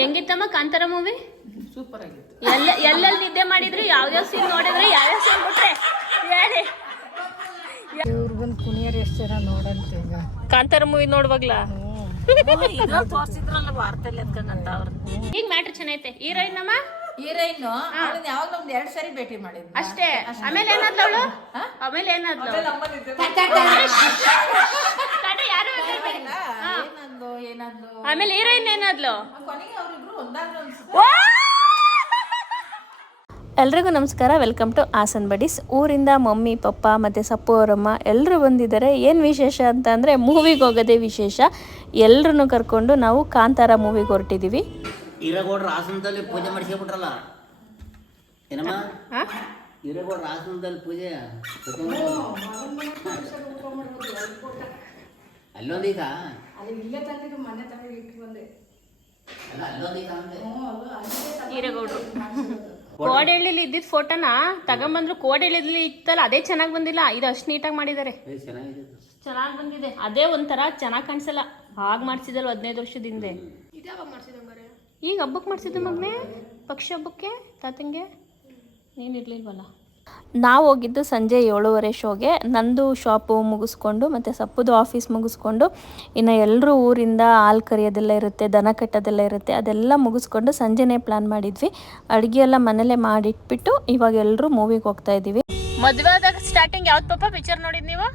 ಹೆಂಗಿತ್ತಮ್ಮ Kantara movie? Super ಆಗಿತ್ತು. ಎಲ್ಲೆಲ್ಲಿ ನಿದ್ದೆ ಮಾಡಿದ್ರಿ? ಯಾವ್ಯಾವ ಸೀನ್ ನೋಡಿದ್ರಿ? ಯಾವ್ಯಾವ ಸೀನ್ ಬಿಟ್ರೆ ಹೇಳಿ. ಇವ್ರು ಬಂದು ಕುಣಿಯರ್ ಎಷ್ಟು ಜನ ನೋಡಂತ ಈಗ ಕಾಂತಾರ ಮೂವಿ ನೋಡುವಾಗ್ಲಾ ತೋರ್ಸಿದ್ರಲ್ಲ ವಾರ್ತೆಲ್ಲ ಎತ್ಕಂತ ಅವ್ರ. ಈಗ ಮ್ಯಾಟ್ರ್ ಚೆನ್ನಾಗೈತೆ. ಹೀರೋಯಿನ್ ಅಮ್ಮ ಹೀರೋಯಿನ್ ಯಾವಾಗ ಒಂದ್ 2 ಸರಿ ಭೇಟಿ ಮಾಡಿದ್ವಿ ಅಷ್ಟೇ. ಆಮೇಲೆ ಏನಾದ್ಲು ಅವಳು? ಆಮೇಲೆ ಏನಾದ್ಲು? ಏನಾದ್ಲು ಆಮೇಲೆ ಹೀರೋಯಿನ್ ಏನಾದ್ಲು? ಕೊನೆಗೆ ಅವ್ರಿಬ್ರು ಒಂದಾದ್ರು ಎಲ್ರಿಗೂ ನಮಸ್ಕಾರ. Welcome to Hassan buddies. ಊರಿಂದ ಮಮ್ಮಿ ಪಪ್ಪ ಮತ್ತು ಸಪ್ಪು ಅವರಮ್ಮ ಎಲ್ಲರೂ ಬಂದಿದ್ದಾರೆ. ಏನು ವಿಶೇಷ ಅಂತ ಅಂದರೆ ಮೂವಿಗೆ ಹೋಗೋದೇ ವಿಶೇಷ. ಎಲ್ಲರನ್ನು ಕರ್ಕೊಂಡು ನಾವು ಕಾಂತಾರ ಮೂವಿಗೆ ಹೊರಟಿದ್ದೀವಿ. ಹಿರೇಗೌಡರು ಹಾಸನದಲ್ಲಿ ಪೂಜೆ ಮಾಡಿಸ್ಬಿಟ್ರಲ್ಲ ಏನಮ್ಮ? ಹಿರೇಗೌಡರು ಹಾಸನದಲ್ಲಿ ಪೂಜೆ ಅಲ್ಲೊಂದೀಗ ಹಿರೇಗೌಡರು ಕೋಡೆಳ್ಳಿಲಿ ಇದ್ದಿದ್ದ ಫೋಟೋನ ತಗೊಂಬಂದ್ರು. ಕೋಡೆಳ್ಳಿಲಿ ಇತ್ತಲ್ಲ ಅದೇ ಚೆನ್ನಾಗಿ ಬಂದಿಲ್ಲ. ಇದು ಅಷ್ಟು ನೀಟಾಗಿ ಮಾಡಿದ್ದಾರೆ. ಚೆನ್ನಾಗಿ ಬಂದಿದೆ. ಅದೇ ಒಂಥರ ಚೆನ್ನಾಗಿ ಕಾಣಿಸಲ್ಲ. ಹಾಗೆ ಮಾಡ್ಸಿದಲ್ವ 15 ವರ್ಷದ ಹಿಂದೆ. ಈಗ ಹಬ್ಬಕ್ಕೆ ಮಾಡ್ಸಿದ್ದು ಮಗನೇ, ಪಕ್ಷಿ ಹಬ್ಬಕ್ಕೆ ತಾತಂಗೆ. ನೀನಿರ್ಲಿಲ್ವಲ್ಲ. ನಾವು ಹೋಗಿದ್ದು ಸಂಜೆ 7:30 ಶೋಗೆ. ನಂದು ಶಾಪು ಮುಗಿಸ್ಕೊಂಡು ಮತ್ತು ಸಪ್ಪುದು ಆಫೀಸ್ ಮುಗಿಸ್ಕೊಂಡು ಇನ್ನು ಎಲ್ಲರೂ ಊರಿಂದ ಹಾಲು ಕರಿಯೋದೆಲ್ಲ ಇರುತ್ತೆ, ದನ ಕಟ್ಟೋದೆಲ್ಲ ಇರುತ್ತೆ. ಅದೆಲ್ಲ ಮುಗಿಸ್ಕೊಂಡು ಸಂಜೆನೇ ಪ್ಲ್ಯಾನ್ ಮಾಡಿದ್ವಿ. ಅಡುಗೆ ಎಲ್ಲ ಮನೇಲೆ ಮಾಡಿಟ್ಬಿಟ್ಟು ಇವಾಗ ಎಲ್ಲರೂ ಮೂವಿಗೆ ಹೋಗ್ತಾ ಇದ್ದೀವಿ. ಮದುವೆ ಆದಾಗ ಸ್ಟಾರ್ಟಿಂಗ್ ಯಾವ್ದು ಪಾಪ ಪಿಕ್ಚರ್ ನೋಡಿದ್ ನೀವು?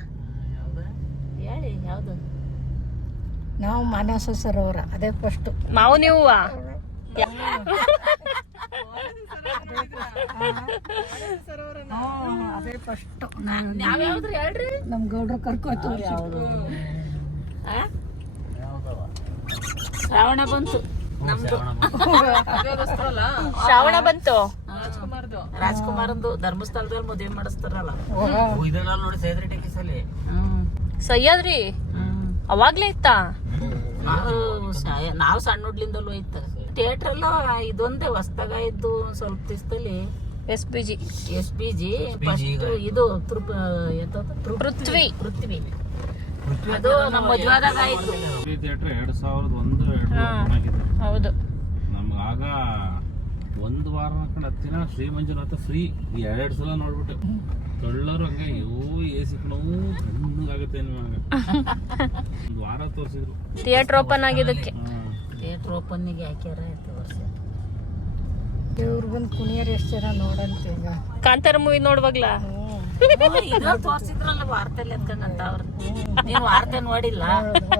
ಹೇಳಿ ಯಾವ್ದು? ನಾವು ಮಾನಸ ಸರೋವರ ಅದೇ ಫಸ್ಟು. ಮಾವು ನೀವು ಅದೇ ಫಸ್ಟ್ ಯಾವ್ಯಾವ್ದು ಹೇಳ್ರಿ. ನಮ್ ಗೌಡ್ರು ಕರ್ಕೋಯ್ತು. ಶ್ರಾವಣ ಬಂತು ನಮ್ದು. ಶ್ರಾವಣ ಬಂತು. ರಾಜ್ಕುಮಾರಂದು ಧರ್ಮಸ್ಥಳದಲ್ಲಿ ಮದುವೆ ಮಾಡಿಸ್ತಾರಲ್ಲ ನೋಡಿ ಸೈದ್ರಿ ಟೆಕ್ಕಿಸಲ್ಲಿ ಸಹ್ಯಾದ್ರಿ ಅವಾಗ್ಲೇ ಇತ್ತಾ? ನಾವು ಸಣ್ಣ ಹುಡ್ಲಿಂದಲೂ ಇತ್ತ ಥಿಯೇಟರ್ ಎಲ್ಲ ಇದೊಂದೇ ಹೊಸ್ದಾಗ ಇದ್ದು ಸ್ವಲ್ಪ ದಿವಸದಲ್ಲಿ. SPG ಇದು ಪೃಥ್ವಿ ಅದು ನಮ್ಮ ಮದುವೆ ಆದಾಗ ಆಯ್ತು. ಥಿಯೇಟರ್ 2001 ಹೌದು. ನಮ್ಗೆ ಆಗ 1 ವಾರ ಹತ್ತಿನ ಶ್ರೀ ಮಂಜುನಾಥ ಫ್ರೀ 2 ಸಲ ನೋಡ್ಬಿಟ್ಟೆ. ತೊಳ್ಳರು ಹಂಗೆ AC ಕಣವು ತಣ್ಣಗಾಗುತ್ತೆ. 1 ವಾರ ತೋರಿಸಿದ್ರು ಥಿಯೇಟರ್ ಓಪನ್ ಆಗಿದ್ದಕ್ಕೆ. ಥಿಯೇಟರ್ ಓಪನ್ನಿಗೆ ಹಾಕ್ಯಾರ ವರ್ಷ. ಇವ್ರು ಬಂದು ಕುಣಿಯರ್ ಎಷ್ಟು ಜನ ನೋಡಂತ ಈಗ ಕಾಂತಾರ ಮೂವಿ ನೋಡುವಾಗ್ಲಾ ತೋರ್ಸಿದ್ರಲ್ಲ ವಾರ್ತೆಲ್ಲ ಎತ್ಕಂತ ಅವ್ರ. ನೀವ್ ವಾರ್ತೆ ನೋಡಿಲ್ಲ?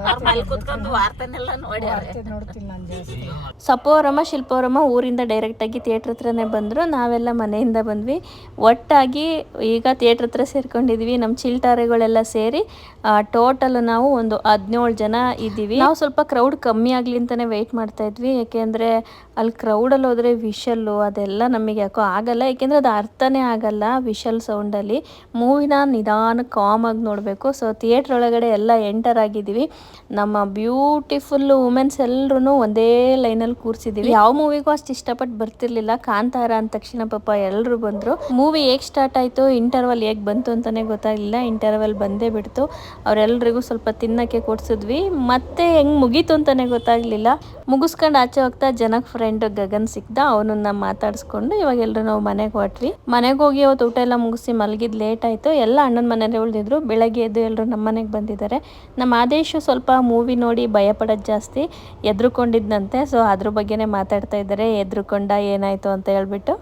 ಅವ್ರ ಮಲ್ ಕುತ್ಕೊಂಡು ವಾರ್ತೆನೆಲ್ಲ ನೋಡ್ಯಾರ. ನೋಡ್ತೀನಿ ನಾನು ಜಾಸ್ತಿ. ಸಪ್ಪು ಅವರಮ್ಮ ಶಿಲ್ಪ ಅವರಮ್ಮ ಊರಿಂದ ಡೈರೆಕ್ಟಾಗಿ ಥಿಯೇಟ್ರ್ ಹತ್ರನೇ ಬಂದರು. ನಾವೆಲ್ಲ ಮನೆಯಿಂದ ಬಂದ್ವಿ. ಒಟ್ಟಾಗಿ ಈಗ ಥಿಯೇಟ್ರ್ ಹತ್ರ ಸೇರ್ಕೊಂಡಿದ್ವಿ. ನಮ್ಮ ಚಿಲ್ಟಾರೆಗಳೆಲ್ಲ ಸೇರಿ ಟೋಟಲ್ ನಾವು ಒಂದು 17 ಜನ ಇದ್ದೀವಿ. ನಾವು ಸ್ವಲ್ಪ ಕ್ರೌಡ್ ಕಮ್ಮಿ ಆಗಲಿ ಅಂತಲೇ ವೆಯ್ಟ್ ಮಾಡ್ತಾ ಇದ್ವಿ. ಯಾಕೆಂದರೆ ಅಲ್ಲಿ ಕ್ರೌಡಲ್ಲಿ ಹೋದರೆ ವಿಷಲ್ಲು ಅದೆಲ್ಲ ನಮಗೆ ಯಾಕೋ ಆಗಲ್ಲ. ಏಕೆಂದರೆ ಅದು ಅರ್ಥನೇ ಆಗಲ್ಲ ವಿಷಲ್ ಸೌಂಡಲ್ಲಿ. ಮೂವಿನ ನಿಧಾನ ಕಾಮಾಗಿ ನೋಡಬೇಕು. ಸೊ ಥಿಯೇಟ್ರ್ ಒಳಗಡೆ ಎಲ್ಲ ಎಂಟರ್ ಆಗಿದ್ದೀವಿ. ನಮ್ಮ ಬ್ಯೂಟಿಫುಲ್ ವುಮೆನ್ಸ್ ಎಲ್ಲರೂ ಒಂದೇ ಲೈನಲ್ಲಿ ಕೂರಿಸಿದ್ದೀವಿ. ಯಾವ ಮೂವಿಗೂ ಅಷ್ಟು ಇಷ್ಟಪಟ್ಟು ಬರ್ತಿರ್ಲಿಲ್ಲ. ಕಾಂತಾರ ಅಂದ ತಕ್ಷಣ ಪಾಪ ಎಲ್ಲರೂ ಬಂದರು. ಮೂವಿ ಹೇಗೆ ಸ್ಟಾರ್ಟ್ ಆಯಿತು, ಇಂಟರ್ವಲ್ ಹೇಗೆ ಬಂತು ಅಂತಲೇ ಗೊತ್ತಾಗಲಿಲ್ಲ. ಇಂಟರ್ವಲ್ ಬಂದೇ ಬಿಡ್ತು. ಅವರೆಲ್ಲರಿಗೂ ಸ್ವಲ್ಪ ತಿನ್ನೋಕ್ಕೆ ಕೊಡ್ಸಿದ್ವಿ. ಮತ್ತೆ ಹೆಂಗೆ ಮುಗೀತು ಅಂತಲೇ ಗೊತ್ತಾಗಲಿಲ್ಲ. ಮುಗಿಸ್ಕೊಂಡು ಆಚೆ ಹೋಗ್ತಾ ಜನಕ್ಕೆ ಫ್ರೆಂಡ್ ಗಗನ್ ಸಿಕ್ದ. ಅವನನ್ನ ಮಾತಾಡಿಸ್ಕೊಂಡು ಇವಾಗ ಎಲ್ಲರೂ ನಾವು ಮನೆಗೆ ಹೊರಟ್ವಿ. ಮನೆಗೆ ಹೋಗಿ ಅವತ್ತು ಊಟ ಎಲ್ಲ ಮುಗಿಸಿ ಮಲಗಿದ್ದು ಲೇಟ್ ಆಯಿತು. ಎಲ್ಲ ಅಣ್ಣನ ಮನೇಲಿ ಉಳಿದಿದ್ರು. ಬೆಳಗ್ಗೆ ಎದ್ದು ಎಲ್ಲರೂ ನಮ್ಮ ಮನೆಗೆ ಬಂದಿದ್ದಾರೆ. ನಮ್ಮ ಆದೇಶು ಸ್ವಲ್ಪ ಮೂವಿ ನೋಡಿ ಭಯಪಡೋದು ಜಾಸ್ತಿ, ಎದ್ರುಕೊಂಡಿದ್ದಂತೆ. ಸೊ ಅದ್ರ ಬಗ್ಗೆನೇ ಮಾತಾಡ್ತಾ ಇದ್ದಾರೆ. ಎದ್ರುಕೊಂಡ ಏನಾಯಿತು ಅಂತ ಹೇಳ್ಬಿಟ್ಟು.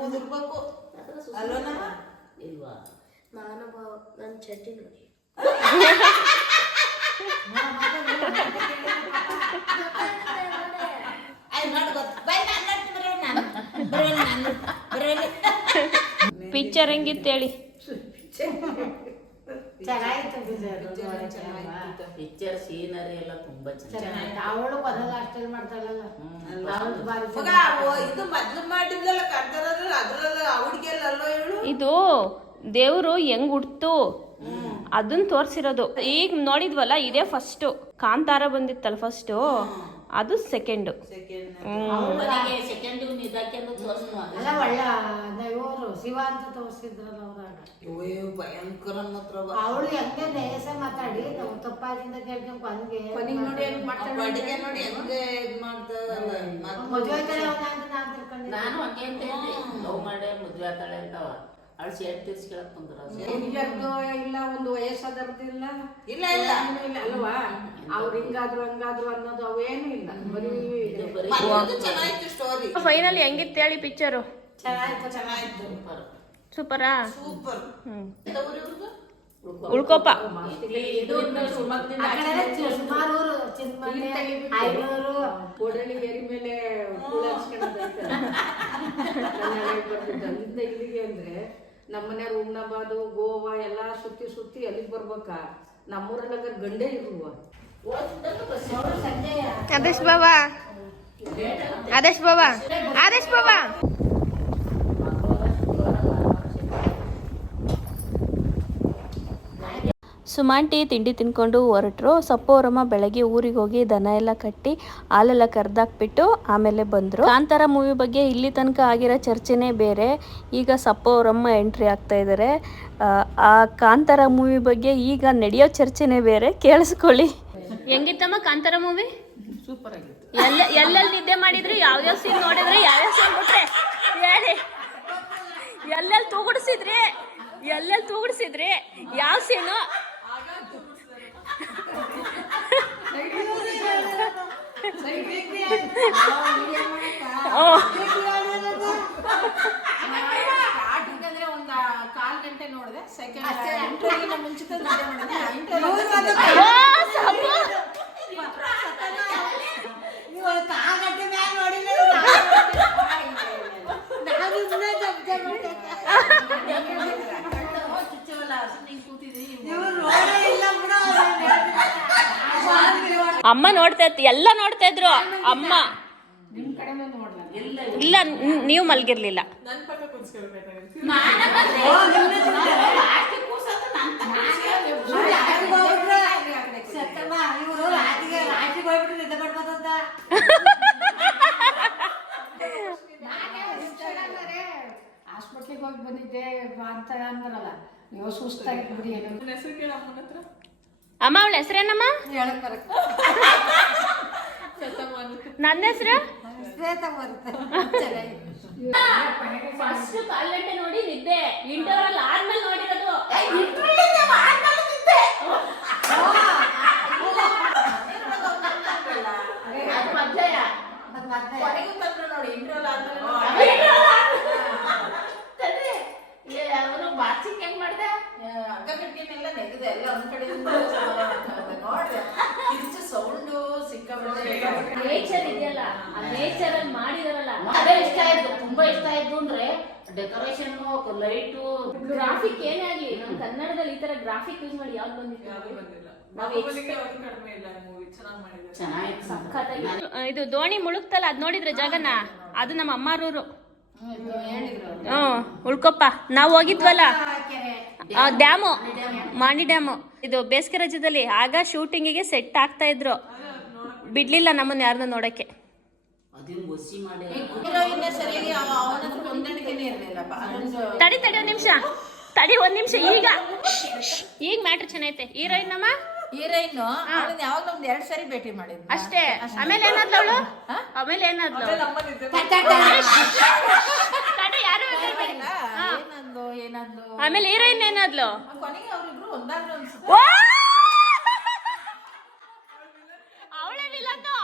ಊದಿರ್ಬೇಕು ಅಲ್ಲೋನ ಇಲ್ವಾ? ನನ್ನ ಚಡ್ಡಿ ನೋಡಿ ಪಿಕ್ಚರ್ ಹೆಂಗಿತ್ತು ಹೇಳಿ? ಪಿಕ್ಚರ್ ಸೀನರಿ ಎಲ್ಲ ತುಂಬಾ ಚೆನ್ನಾಗಿ. ಅವಳು ಪದದ ಅಷ್ಟಲ್ಲಿ ಮಾಡ್ತಾಳಲ್ಲ. ಇದು ಮೊದ್ಲು ಮಾಡಿದ್ಲಲ್ಲ ಅದ್ರಲ್ಲ ಹುಡುಗಿಯಲ್ಲೋ ಇವಳು. ಇದು ದೇವ್ರು ಹೆಂಗ್ ಹುಡ್ತು ಅದನ್ನ ತೋರಿಸಿರೋದು. ಈಗ ನೋಡಿದ್ವಲ್ಲ ಇದೇ ಫಸ್ಟು. ಕಾಂತಾರ ಬಂದಿತ್ತಲ್ಲ ಫಸ್ಟು, ಅದು ಸೆಕೆಂಡು. ಮನೆಗೆ ಸೆಕೆಂಡ್ ಇದಾಕೆಂದು ತೋರಿಸ್ನು ಅದು. ಅಲ್ಲ ಒಳ್ಳೆ ಇವರು ಶಿವ ಅಂತ ತೋರಿಸಿದ್ರಲ್ಲ ಅವ್ರಾಗ. ಭಯಂಕರ ಮಾತ್ರ ಅವಳು ಹೆಂಗೆ ನಯಸ ಮಾತಾಡಿ ನಾವು ತಪ್ಪಾದಿಂದ ಕೇಳ್ಕೊಂಡ್ ಕೊನೆಗೆ ನೋಡಿ ಅಡಿಗೆ ನೋಡಿ ಹೆಂಗೆ ಇದ್ ಮಾಡ್ತಾರಲ್ಲ. ಮದುವೆ ಆಯ್ತಾಳೆ ಅವ್ನ ಅಂತ ನಾನ್ ತಿಳ್ಕೊಂಡಿದ್ದೆ. ನಾನು ಹಂಗೆ ಅಂತ ಹೇಳಿ ಲವ್ ಮಾಡೇ ಮದ್ವೆ ಆತಾಳೆ ಅಂತವ. ಅವಳು ಸೇಡ್ ತೀರ್ಸ್ಕೊಳಕ್ ಬಂದ್ರ ಇಲ್ಲ ಒಂದು ವಯಸ್ಸಾದವ್ರದಿಲ್ಲ ಇಲ್ಲ ಇಲ್ಲ ಅಲ್ವಾ. ಅವ್ರು ಹಿಂಗಾದ್ರು ಹಂಗಾದ್ರು ಅನ್ನೋದು ಅವೇನು ಇಲ್ಲ. ಬರೀ ಚೆನ್ನಾಗಿತ್ತು ಸ್ಟೋರಿ. ಫೈನಲಿ ಹೆಂಗಿತ್ತು ಹೇಳಿ ಪಿಕ್ಚರು? ಚೆನ್ನಾಗಿತ್ತು. ಸೂಪರಾ? ಸೂಪರ್. ಉಳ್ಕೋಪ. ಸುಮಾರು ಊರು ಚಿನ್ಮನೆ ಐನೂರು ಗೋಡಳ್ಳಿಗೇರಿ ಮೇಲೆ ಅಲ್ಲಿಂದ ಇಲ್ಲಿಗೆ ಅಂದ್ರೆ ನಮ್ಮನೆ ರೂಮ್ನಾಬಾದು ಗೋವಾ ಎಲ್ಲಾ ಸುತ್ತಿ ಅಲ್ಲಿಗೆ ಬರ್ಬೇಕಾ. ನಮ್ಮೂರಲ್ಲ ಗಂಡೇ ಇರುವ. ಆದೇಶ್ ಬಾಬಾ, ಆದೇಶ್ ಬಾಬಾ, ಆದೇಶ್ ಬಾಬಾ. ಸುಮಾಂಟಿ ತಿಂಡಿ ತಿನ್ಕೊಂಡು ಹೊರಟರು. ಸಪ್ಪೋರಮ್ಮ ಬೆಳಗ್ಗೆ ಊರಿಗೆ ಹೋಗಿ ದನ ಎಲ್ಲ ಕಟ್ಟಿ ಹಾಲೆಲ್ಲ ಕರೆದಾಕ್ಬಿಟ್ಟು ಆಮೇಲೆ ಬಂದರು. ಕಾಂತಾರ ಮೂವಿ ಬಗ್ಗೆ ಇಲ್ಲಿ ತನಕ ಆಗಿರೋ ಚರ್ಚೆನೇ ಬೇರೆ. ಈಗ ಸಪ್ಪೋರಮ್ಮ ಎಂಟ್ರಿ ಆಗ್ತಾ ಇದ್ದಾರೆ. ಆ ಕಾಂತಾರ ಮೂವಿ ಬಗ್ಗೆ ಈಗ ನಡೆಯೋ ಚರ್ಚೆನೇ ಬೇರೆ. ಕೇಳಿಸ್ಕೊಳ್ಳಿ. ಹೆಂಗಿತ್ತಮ್ಮ ಕಾಂತಾರ ಮೂವಿ? ಸೂಪರ್ ಆಗಿತ್ತು. ಎಲ್ಲೆಲ್ಲಿ ನಿದ್ದೆ ಮಾಡಿದ್ರಿ? ಯಾವ್ಯಾವ ಸೀನ್ ನೋಡಿದ್ರಿ? ಯಾವ್ಯಾವ ಸೀನ್ ಬಿಟ್ರೆ ಹೇಳಿ. ಎಲ್ಲೆಲ್ಲಿ ತೂಗುಡಿಸಿದ್ರಿ? ಯಾವ ಸೀನು? ಒಂದ್ 1/4 ಗಂಟೆ ನೋಡಿದೆ. ಸೆಕೆಂಡ್ ಮುಂಚಿತ ಅಮ್ಮ ನೋಡ್ತಾ ಇತ್ತು, ಎಲ್ಲ ನೋಡ್ತಾ ಇದ್ರು ಅಮ್ಮ. ಇಲ್ಲ, ನೀವು ಮಲ್ಗಿರ್ಲಿಲ್ಲ. ಹಾಸ್ಪಿಟ್ಲಿಗೆ ಹೋಗಿ ಬಂದಿದ್ದೆ ಅಂತ ಅಂದ್ರಲ್ಲ, ನೀವು ಸುಸ್ತಾಗಿ ಬಿಡಿ. ಅಮ್ಮ ಅವಳ ಹೆಸರೇನಮ್ಮ? ಹೇಳಕ್ ಬರಕ್ಕೆ ನನ್ನ ಹೆಸರು ಶ್ವೇತಾ ಬರುತ್ತೆ. ಫಸ್ಟ್ 1/4 ಗಂಟೆ ನೋಡಿ ನಿದ್ದೆ. ಇಂಟರ್ವಲ್ ಆದ್ಮೇಲೆ ನೋಡಿರೋದು. ಬಾಚಿಂಗ್ ಹೆಂಗ್ ಮಾಡ್ದೆ? ಅಕ್ಕ ಕಟ್ಟಿಗೆನೆಲ್ಲ ನೆಗದೆ ಎಲ್ಲ ಒಂದ್ ಕಡೆಯಿಂದ ನೋಡ್ದೆ. ಕಿರ್ಚು ಸೌಂಡು ಸಿಕ್ಕಾಬಿಟ್ಟೆ. ನೇಚರ್ ಇದೆಯಲ್ಲ, ಆ ನೇಚರ್ ಅಲ್ಲಿ ಮಾಡಿದಾರಲ್ಲ, ಅದೇ ಇಷ್ಟ ಆಯ್ತು, ತುಂಬಾ ಇಷ್ಟ ಆಯ್ತು. ಅಂದ್ರೆ ಡೆಕೋರೇಷನ್, ಲೈಟು, ಗ್ರಾಫಿಕ್ ಏನೇ ಆಗ್ಲಿ ನಮ್ ಕನ್ನಡದಲ್ಲಿ ಈ ತರ ಗ್ರಾಫಿಕ್ ಯೂಸ್ ಮಾಡಿ ಯಾವ್ದು ಬಂದಿತ್ತು? ಚೆನ್ನಾಗಿತ್ತು. ಇದು ದೋಣಿ ಮುಳುಗ್ತಲ್ಲ, ಅದ್ ನೋಡಿದ್ರೆ ಜಾಗನ, ಅದು ನಮ್ಮ ಅಮ್ಮಾರೂರು. ಉಳ್ಕೊಪ್ಪ. ನಾವು ಹೋಗಿದ್ವಲ್ಲ ಡ್ಯಾಮು, ಮಾಣಿ ಡ್ಯಾಮು. ಇದು ಬೇಸಿಗೆ ರಜದಲ್ಲಿ ಆಗ ಶೂಟಿಂಗಿಗೆ ಸೆಟ್ ಆಗ್ತಾ ಇದ್ರು. ಬಿಡ್ಲಿಲ್ಲ ನಮ್ಮನ್ನ ಯಾರನ್ನ ನೋಡಕ್ಕೆ. ತಡಿ ಒಂದ್ ನಿಮಿಷ. ಈಗ ಮ್ಯಾಟ್ರ್ ಚೆನ್ನಾಗೈತೆ. ಹೀರೋಯಿನ್ ನಮ್ಮ ಹೀರೋಯಿನ್ ಯಾವಾಗ ನಮ್ದು 2 ಸರಿ ಭೇಟಿ ಮಾಡಿದ್ವಿ ಅಷ್ಟೇ. ಆಮೇಲೆ ಏನಾದ್ಲು ಅವಳು? ಏನಾದ್ಲು ಆಮೇಲೆ ಹೀರೋಯಿನ್ ಏನಾದ್ಲು? ಕೊನೆಗೆ ಅವ್ರಿಬ್ರು ಒಂದಾದ್ರು ಅನ್ಸುತ್ತೆ. ಅವಳೇ ವಿಲನ್ನು.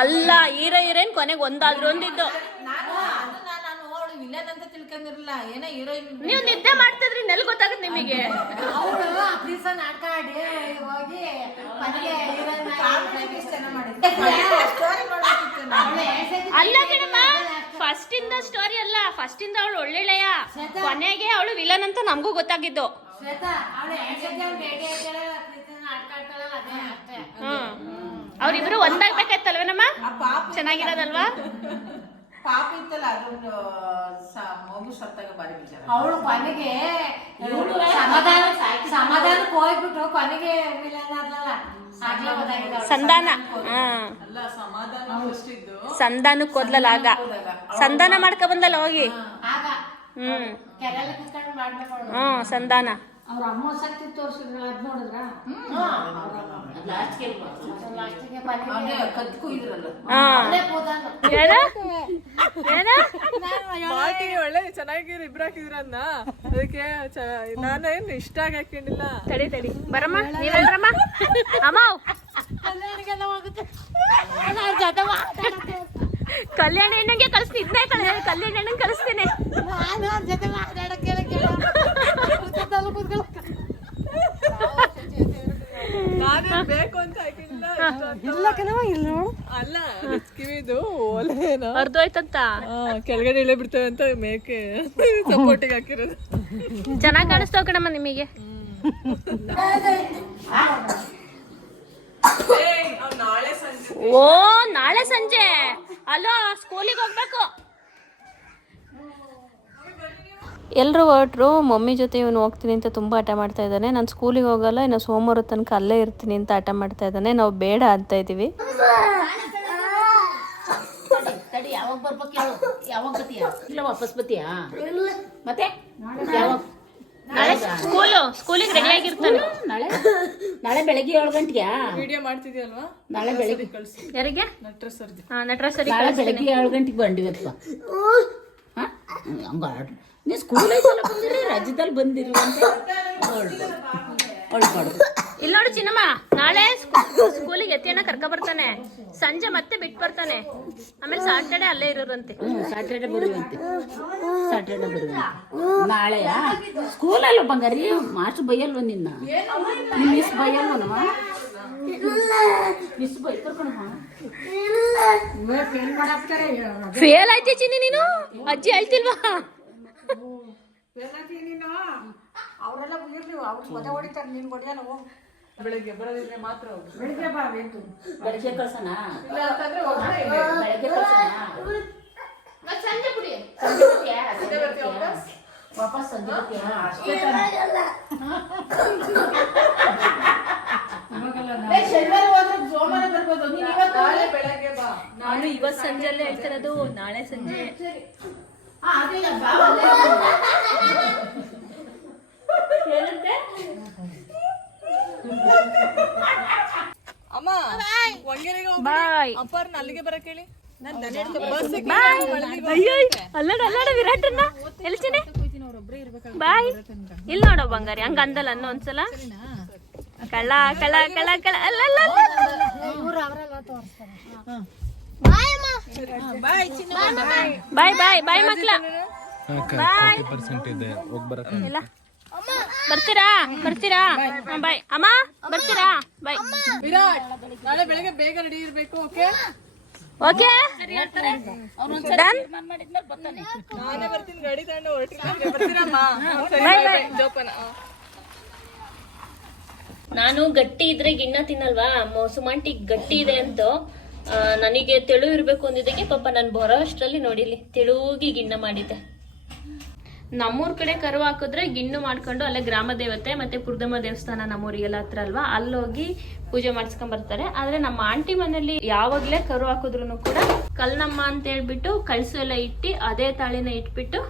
ಅಲ್ಲ, ಹೀರೋಯಿನ್ ಕೊನೆಗೆ ಒಂದಾದ್ರು ಒಂದಿದ್ದು. ನಾನು ಅವಳು ವಿಲನ್ ಅಂತ ತಿಳ್ಕೊಂಡಿರಲಿಲ್ಲ. ಏನೋ ಹೀರೋಯಿನ್. ನೀವು ನಿದ್ದೆ ಮಾಡ್ತಿದ್ರಿ, ನೆಲ್ ಗೊತ್ತಾಗುತ್ತೆ ನಿಮಗೆ. ನಾಟಕ ಆಡಿ ಹೋಗಿ ಅಲ್ಲ ಕಣಮ್ಮ, ಫಸ್ಟ್ ಇಂದ ಸ್ಟೋರಿ ಅಲ್ಲ. ಫಸ್ಟ್ ಇಂದ ಅವಳು ಒಳ್ಳೆಳೆಯ, ಕೊನೆಗೆ ಅವಳು ವಿಲನ್ ಅಂತ ನಮಗೂ ಗೊತ್ತಾಗಿದ್ದು. ಅವ್ರಿಬ್ರು ಒಂದಾಗ್ಬೇಕಾಯ್ತಲ್ವೇನಮ್ಮ? ಆ ಪಾಪ ಚೆನ್ನಾಗಿರೋದಲ್ವಾ? ಪಾಪ ಇತ್ತಲ್ಲ ಅದೊಂದು ಮಗು ಸತ್ತಾಗ ಬಾರಿ ವಿಚಾರ. ಅವಳು ಕೊನೆಗೆ ಸಮಾಧಾನಕ್ಕೆ ಹೋಗ್ಬಿಟ್ಟು ಕೊನೆಗೆ ವಿಲನ್ ಆದ್ಲಲ್ಲ, ಆಗ್ಲೇ ಗೊತ್ತಾಗಿದ್ದು ಅವ್ಳು. ಸಂಧಾನ. ಅಲ್ಲ ಸಮಾಧಾನ ಫಸ್ಟ್ ಇದ್ದು ಸಂಧಾನಕ್ಕೆ ಹೋದ್ಲಲ್ಲ ಆಗ. ಸಂಧಾನ ಮಾಡ್ಕೊ ಬಂದಲ್ಲ ಹೋಗಿ. ಆಗ ಕೆರೆಲ್ಲ ಕುತ್ಕೊಂಡು ಮಾಡ್ಬೇಕು ಅವಳು. ಸಂಧಾನ. ಅವ್ರ ಅಮ್ಮ ಶಕ್ತಿ ತೋರ್ಸಿದ್ರು, ಅದ್ ನೋಡಿದ್ರ? ಲಾಸ್ಟಿಗೆ ಅದೇ ಕದ್ಕು ಇದ್ರಲ್ಲ. ಅಲ್ಲೇ ಕೂತಾನು. ಮಾಟಿಗೆ ಒಳ್ಳೆ ಚೆನ್ನಾಗಿರೋ ಇಬ್ರು ಹಾಕಿದ್ರನ್ನ, ಅದಕ್ಕೆ ನಾನೇನು ಇಷ್ಟ ಆಗಿ ಹಾಕೊಂಡಿಲ್ಲ. ತಡಿ ಬರಮ್ಮ, ನೀವೆಲ್ರಮ್ಮ? ಅಮ್ಮ ಕಲ್ಯಾಣಿಗೆಲ್ಲ ಹೋಗುತ್ತೆ. ಕಲ್ಯಾಣ ಹೆಣ್ಣಂಗೆ ಕಳಿಸ್ತೀನಿ. ಇದನ್ನೇ ಕಲ್ಯಾಣ ಹೆಣ್ಣಂಗೆ ಕಳಿಸ್ತೀನಿ. ನಾನು ಅವ್ರ ಜೊತೆ ಮಾತಾಡಕ್ಕೆ ನಾನೇ ಬೇಕು ಅಂತ ಹಾಕಿಲ್ಲ. ಅಲ್ಲ ಕಿವಿದು ಓಲೇನ ಅರ್ಧೋಯ್ತಂತ. ಕೆಳಗಡೆ ಇಳೆ ಬಿಡ್ತೇವೆ ಅಂತ ಮೇಕೆ ಸಪೋರ್ಟಿಗೆ ಹಾಕಿರೋದು. ಚೆನ್ನಾಗಿ ಕಾಣಿಸ್ತಾವ ಕಣಮ್ಮ ನಿಮಗೆ. ನಾಳೆ ಸಂಜೆ ಓ ನಾಳೆ ಸಂಜೆ ಅಲ್ಲೋ ಸ್ಕೂಲಿಗೆ ಹೋಗ್ಬೇಕು. ಎಲ್ಲರೂ ಹೊರಟ್ರು. ಮಮ್ಮಿ ಜೊತೆ ಇವನು ಹೋಗ್ತೀನಿ ಅಂತ ತುಂಬ ಹಠ ಮಾಡ್ತಾ ಇದ್ದಾನೆ. ನಾನು ಸ್ಕೂಲಿಗೆ ಹೋಗಲ್ಲ, ಇನ್ನು ಸೋಮವಾರ ತನಕ ಅಲ್ಲೇ ಇರ್ತೀನಿ ಅಂತ ಹಠ ಮಾಡ್ತಾ ಇದ್ದಾನೆ. ನಾವು ಬೇಡ ಅಂತ ಇದ್ದೀವಿ. ತಡಿ, ಯಾವಾಗ ಬರ್ಬೇಕು ಹೇಳು? ಯಾವಾಗ ಬತ್ತೀಯಾ? ಇಲ್ಲ ವಾಪಸ್ ಬತ್ತೀಯಾ? ಮತ್ತೆ ಯಾವಾಗ? ನಾಳೆ ಸ್ಕೂಲಿಗೆ ರೆಡಿ ಆಗಿರ್ತಾನೆ. ನಾಳೆ ಬೆಳಗ್ಗೆ 7 ಗಂಟೆಗೆ ವಿಡಿಯೋ ಮಾಡ್ತಿದ್ಯಲ್ವಾ? ನಾಳೆ ಬೆಳಗ್ಗೆ ಯಾರಿಗೆ? ನಟ್ರ ಸರ್ಜಿ. ನಟರಾಜ್ ಸರಿ. ನಾಳೆ ಬೆಳಗ್ಗೆ 7 ಗಂಟೆಗೆ ಬಂದಿವಪ್ಪ. ಹಂಗ ನೀವು ಸ್ಕೂಲ್ ಐತಲ್ಲ ಬಂದಿರಿ, ರಾಜ್ಯದಲ್ಲಿ ಬಂದಿರಿ ಅಂತ ಹೊಳ್ಬಾರ್ದು. ಇಲ್ಲಿ ನೋಡು ಚಿನ್ನಮ್ಮ, ನಾಳೆ ಸ್ಕೂಲಿಗೆ ಎತ್ತಿಯಣ್ಣ ಕರ್ಕ ಬರ್ತಾನೆ. ಸಂಜೆ ಮತ್ತೆ ಬಿಟ್ಟು ಬರ್ತಾನೆ. ಆಮೇಲೆ ಸಾಟರ್ಡೆ ಅಲ್ಲೇ ಇರೋರಂತೆ. ಸಾಟರ್ಡೆ ಬರುವಂತೆ. ನಾಳೆಯಾ ಸ್ಕೂಲಲ್ಲ ಬಂಗಾರಿ? ಮಾಸ್ಟರ್ ಬೈಯಲ್ವ ನಿನ್ನ? ಮಿಸ್ ಬೈಯಲ್ವನಮ್ಮ? ಮಿಸ್ ಬೈಕರ್ಕಣಮ್ಮ. ಫೇಲ್ ಆಯ್ತಿ ಚಿನ್ನಿ ನೀನು. ಅಜ್ಜಿ ಹೇಳ್ತಿಲ್ವಾ? ಅವರೆಲ್ಲ ಇರ್ಲಿ, ಅವ್ರು ಮನೆ ಹೊಡಿತಾರೆ, ನೀನ್ ಹೊಡಿಯಲ್ಲ. ಹೋಗು, ಬೆಳಗ್ಗೆ ಬರೋದಿದ್ರೆ ಮಾತ್ರ ಹೋಗು. ಬೆಳಿಗ್ಗೆ ಬಾ ಬೇಕು. ಬೆಳಗ್ಗೆ ಕಳ್ಸೋಣ? ಇಲ್ಲ ಅಂತಂದ್ರೆ ಹೋಗ್ತಾ ಬೆಳಗ್ಗೆ ಕಳ್ಸೋಣ? ಸಂಜೆ ಬಿಡಿ. ವಾಪಸ್ ಸಂಜೆ ಬರ್ತೀಯಾ? ಶನಿವಾರ ಹೋದ್ರೆ ಸೋಮವಾರ ಬರ್ಬೋದು. ನೀನ್ ಇವತ್ತು ನಾಳೆ ಬೆಳಗ್ಗೆ ಬಾ. ನಾನು ಇವತ್ತು ಸಂಜೆಲ್ಲೇ ಹೇಳ್ತಿರೋದು, ನಾಳೆ ಸಂಜೆ. ಅದಿಲ್ಲ ಬಾ. ಏನಂತೆ? ಅಮ್ಮ ಒಂಗೇರಿಗೆ ಬಾಯ್. ಅಪ್ಪರ್ನ ಅಲ್ಲಿಗೆ ಬರಕ್ ಹೇಳಿ. ಅಯ್ಯೋ ಅಲ್ಲಾಡ ವಿರಾಟನ್ನ ಎಲ್ಚಿನಿ. ಬಾಯ್. ಇಲ್ಲಿ ನೋಡೋ ಬಂಗಾರಿ, ಹಂಗ ಅಂದಲ್ಲ ಅನ್ನೋ ಒಂದ್ಸಲ. ಕಳ್ಳ ಕಳ್ಳ ಕಳ್ಳ ಕಳ್ಳ ಅಲ್ಲ. ಬಾಯ್ ಬಾಯ್ ಬಾಯ್ ಮಕ್ಳ. ಇಲ್ಲ ಬರ್ತೀರಾ? ಬಾಯ್ ಅಮ್ಮ, ಬರ್ತೀರಾ? ಬಾಯ್. ವಿರಾಟ್, ನಾಳೆ ಬೆಳಗ್ಗೆ ಬೇಗ ರೆಡಿ ಇರ್ಬೇಕು. Okay okay done. ನಾನೇ ಬರ್ತೀನಿ, ಗಾಡಿ ತಗೊಂಡು ಹೊರಟಿಲ್ಲ. ಬರ್ತೀರಮ್ಮ? ಬಾಯ್ ಬಾಯ್. ಜೋಪಾನ. ನಾನು ಗಟ್ಟಿ ಇದ್ರೆ ಗಿಣ್ಣ ತಿನ್ನಲ್ವಾ? ಸುಮಾಂಟಿ ಗಟ್ಟಿ ಇದೆ ಅಂತ ನನಗೆ ತೆಳು ಇರಬೇಕು ಅಂದಿದ್ದಕ್ಕೆ ಪಾಪ ನಾನು ಬರೋ ಅಷ್ಟರಲ್ಲಿ ನೋಡಿಲಿ ತೆಳುಗಿ ಗಿಣ್ಣ ಮಾಡಿದ್ದೆ. ನಮ್ಮೂರ್ ಕಡೆ ಕರು ಹಾಕಿದ್ರೆ ಗಿಣ್ಣು ಮಾಡ್ಕೊಂಡು ಅಲ್ಲೇ ಗ್ರಾಮ ದೇವತೆ ಮತ್ತೆ ಪುರ್ದಮ್ಮ ದೇವಸ್ಥಾನ ನಮ್ಮೂರಿಗೆಲ್ಲ ಹತ್ರ ಅಲ್ವಾ, ಅಲ್ಲೋಗಿ ಪೂಜೆ ಮಾಡಿಸ್ಕೊಂಡ್ ಬರ್ತಾರೆ. ಆದ್ರೆ ನಮ್ಮ ಆಂಟಿ ಮನೇಲಿ ಯಾವಾಗ್ಲೇ ಕರು ಹಾಕಿದ್ರು ಕೂಡ ಕಲ್ನಮ್ಮ ಅಂತ ಹೇಳ್ಬಿಟ್ಟು ಕಳ್ಸು ಎಲ್ಲ ಇಟ್ಟು ಅದೇ ತಾಳಿನ ಇಟ್ಬಿಟ್ಟು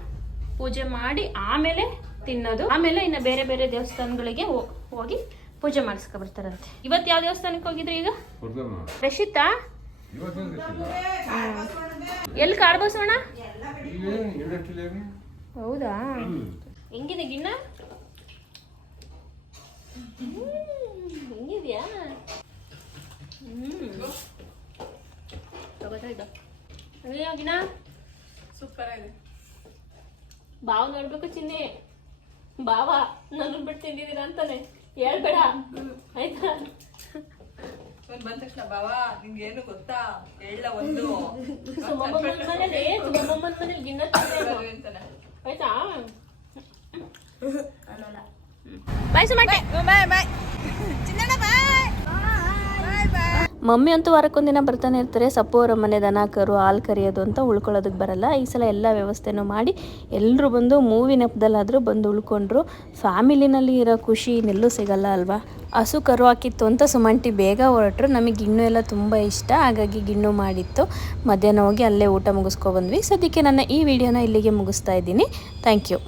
ಪೂಜೆ ಮಾಡಿ ಆಮೇಲೆ ತಿನ್ನೋದು. ಆಮೇಲೆ ಇನ್ನು ಬೇರೆ ಬೇರೆ ದೇವಸ್ಥಾನಗಳಿಗೆ ಹೋಗಿ ಪೂಜೆ ಮಾಡಿಸ್ಕೊ ಬರ್ತಾರಂತೆ. ಇವತ್ತು ಯಾವ ದೇವಸ್ಥಾನಕ್ಕೆ ಹೋಗಿದ್ರಿ? ಈಗ ರಶಿತಾ ಎಲ್ಲಿ ಕಾರ್ ಬಸೋಣ? ಹೌದಾ? ಹೆಂಗಿದೆ ಗಿಣ್ಣ? ಹೆಂಗಿದ್ಯಾ? ಗಿಣ್ಣ ಸೂಪರ್ ಆಗಿದೆ. ಬಾವ್ ನೋಡ್ಬೇಕು ಚಿನ್ನಿ. ಬಾವ ನನ್ನ ಬಿಟ್ಟು ತಿಂದಿದ್ದೀರಾ ಅಂತಾನೆ ಹೇಳ್ಬೇಡ ಆಯ್ತಾ? ಬಂದ ತಕ್ಷಣ ಬಾವಾ ನಿಂಗೆ ಏನು ಗೊತ್ತಾ ಹೇಳ ಒಂದು ಸುಮ್ಮಮ್ಮನ ಮನೇಲಿ ಗಿಣ್ಣ ತಿಂದ್ರೆ ಆಯ್ತಾ? ಬಾಯ್ ಸುಮಂಟೆ. ಬಾಯ್ ಬಾಯ್ ಚಿನ್ನಣ್ಣ ಬಾಯ್. ಮಮ್ಮಿ ಅಂತೂ ವಾರಕ್ಕೊಂದಿನ ಬರ್ತಾನೆ ಇರ್ತಾರೆ. ಸಪ್ಪು ಅವರ ಮನೆ ದನ ಕರು ಹಾಲು ಕರಿಯೋದು ಅಂತ ಉಳ್ಕೊಳ್ಳೋದಕ್ಕೆ ಬರಲ್ಲ. ಈ ಸಲ ಎಲ್ಲ ವ್ಯವಸ್ಥೆನೂ ಮಾಡಿ ಎಲ್ಲರೂ ಬಂದು ಮೂವಿ ನೆಪದಲ್ಲಾದರೂ ಬಂದು ಉಳ್ಕೊಂಡ್ರು. ಫ್ಯಾಮಿಲಿನಲ್ಲಿ ಇರೋ ಖುಷಿ ಇನ್ನೆಲ್ಲೂ ಸಿಗಲ್ಲ ಅಲ್ವಾ. ಹಸು ಕರು ಹಾಕಿತ್ತು ಅಂತ ಸುಮಂಟಿ ಬೇಗ ಹೊರಟ್ರು. ನಮಗೆ ಗಿಣ್ಣು ಎಲ್ಲ ತುಂಬ ಇಷ್ಟ, ಹಾಗಾಗಿ ಗಿಣ್ಣು ಮಾಡಿತ್ತು. ಮಧ್ಯಾಹ್ನ ಹೋಗಿ ಅಲ್ಲೇ ಊಟ ಮುಗಿಸ್ಕೊಬಂದ್ವಿ. ಸದ್ಯಕ್ಕೆ ನನ್ನ ಈ ವಿಡಿಯೋನ ಇಲ್ಲಿಗೆ ಮುಗಿಸ್ತಾ ಇದ್ದೀನಿ. Thank you.